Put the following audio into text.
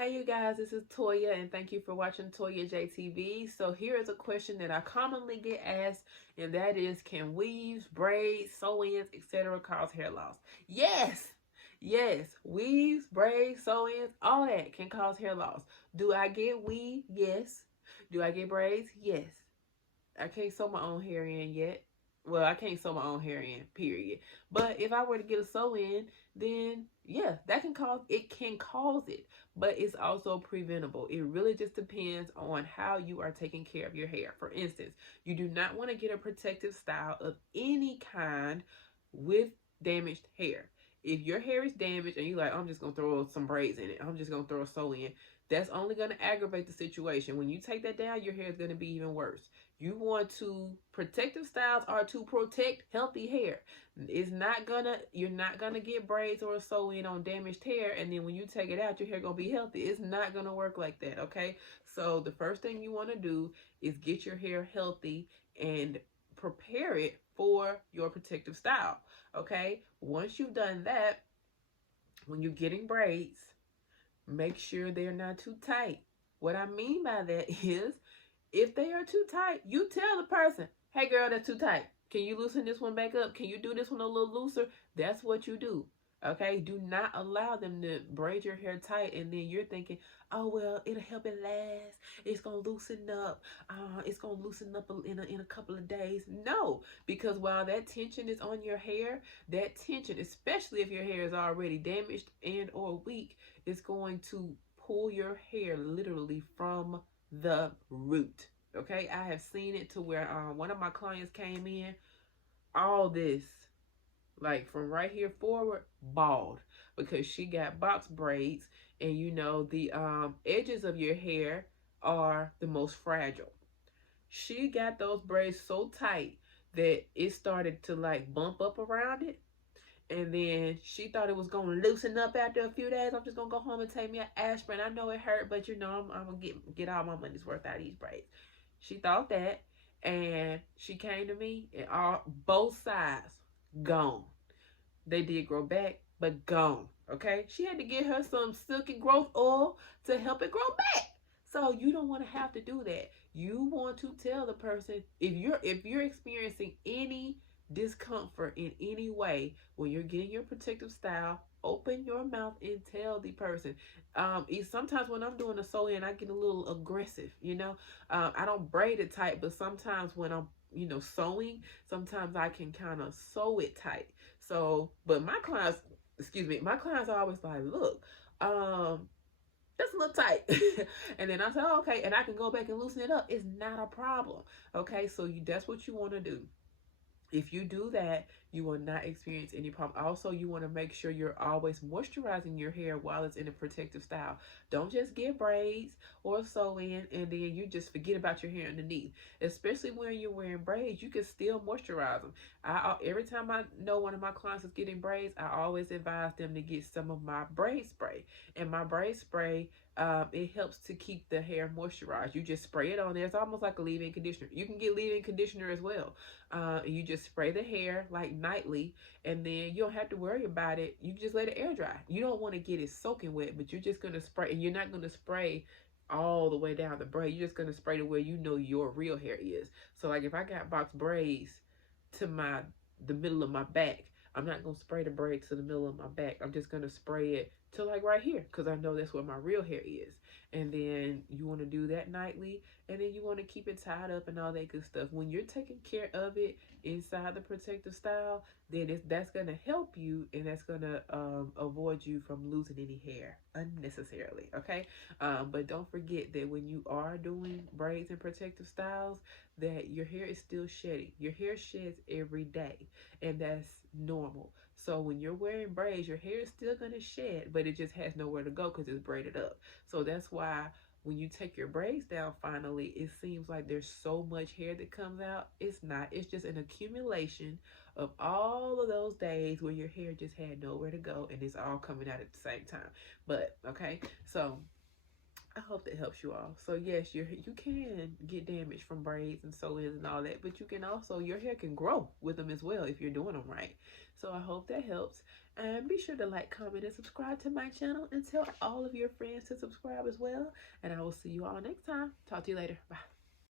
Hey you guys, this is Toya and thank you for watching Toya JTV. So here is a question that I commonly get asked, and that is, can weaves, braids, sew-ins, etc. cause hair loss? Yes! Yes, weaves, braids, sew-ins, all that can cause hair loss. Do I get weave? Yes. Do I get braids? Yes. I can't sew my own hair in yet. Well, I can't sew my own hair in, period. But if I were to get a sew in, then yeah, that can cause it, but it's also preventable. It really just depends on how you are taking care of your hair. For instance, you do not want to get a protective style of any kind with damaged hair. If your hair is damaged and you're like, I'm just gonna throw some braids in it, I'm just gonna throw a sew in, that's only gonna aggravate the situation. When you take that down, your hair is gonna be even worse. You want to, protective styles are to protect healthy hair. You're not gonna get braids or a sew in on damaged hair, and then when you take it out, your hair gonna be healthy. It's not gonna work like that, okay? So the first thing you want to do is get your hair healthy and prepare it for your protective style, okay? Once you've done that, when you're getting braids, make sure they're not too tight. What I mean by that is, if they are too tight, you tell the person, hey girl, that's too tight. Can you loosen this one back up? Can you do this one a little looser? That's what you do. Okay? Do not allow them to braid your hair tight and then you're thinking, oh, well, it'll help it last. It's going to loosen up. It's going to loosen up in a couple of days. No, because while that tension is on your hair, that tension, especially if your hair is already damaged and or weak, is going to pull your hair literally from the root. Okay, I have seen it to where one of my clients came in, all this, like from right here forward, bald, because she got box braids, and you know the edges of your hair are the most fragile. She got those braids so tight that it started to like bump up around it, and then she thought it was gonna loosen up after a few days. I'm just gonna go home and take me an aspirin. I know it hurt, but you know I'm gonna get all my money's worth out of these braids. She thought that, and she came to me, and all both sides gone. They did grow back, but gone. Okay, she had to get her some silky growth oil to help it grow back. So you don't want to have to do that. You want to tell the person, if you're experiencing any discomfort in any way when you're getting your protective style, open your mouth and tell the person. Sometimes when I'm doing a sew in, I get a little aggressive. I don't braid it tight, but sometimes when I'm sewing, sometimes I can kind of sew it tight. So, but my clients are always like, look, that's a little tight. And then I say, oh, okay, and I can go back and loosen it up. It's not a problem. Okay, so that's what you want to do. If you do that, you will not experience any problem. Also, you want to make sure you're always moisturizing your hair while it's in a protective style. Don't just get braids or sew in and then you just forget about your hair underneath. Especially when you're wearing braids, you can still moisturize them. Every time I know one of my clients is getting braids, I always advise them to get some of my braid spray. And my braid spray, it helps to keep the hair moisturized. You just spray it on there. It's almost like a leave-in conditioner. You can get leave-in conditioner as well. You just spray the hair like nightly, and then you don't have to worry about it. You just let it air dry. You don't want to get it soaking wet, but you're just going to spray, and you're not going to spray all the way down the braid. You're just going to spray to where you know your real hair is. So like if I got box braids to the middle of my back, I'm not going to spray the braid to the middle of my back. I'm just going to spray it to like right here, because I know that's where my real hair is. And then you want to do that nightly, and then you want to keep it tied up and all that good stuff. When you're taking care of it inside the protective style, then that's going to help you, and that's going to avoid you from losing any hair unnecessarily, okay? But don't forget that when you are doing braids and protective styles, that your hair is still shedding. Your hair sheds every day, and that's normal. So when you're wearing braids, your hair is still going to shed, but it just has nowhere to go because it's braided up. So that's why when you take your braids down finally, it seems like there's so much hair that comes out. It's not. It's just an accumulation of all of those days where your hair just had nowhere to go, and it's all coming out at the same time. But, okay, so I hope that helps you all. So yes, you can get damaged from braids and sew-ins and all that, but you can also, your hair can grow with them as well if you're doing them right. So I hope that helps. And be sure to like, comment, and subscribe to my channel, and tell all of your friends to subscribe as well. And I will see you all next time. Talk to you later. Bye.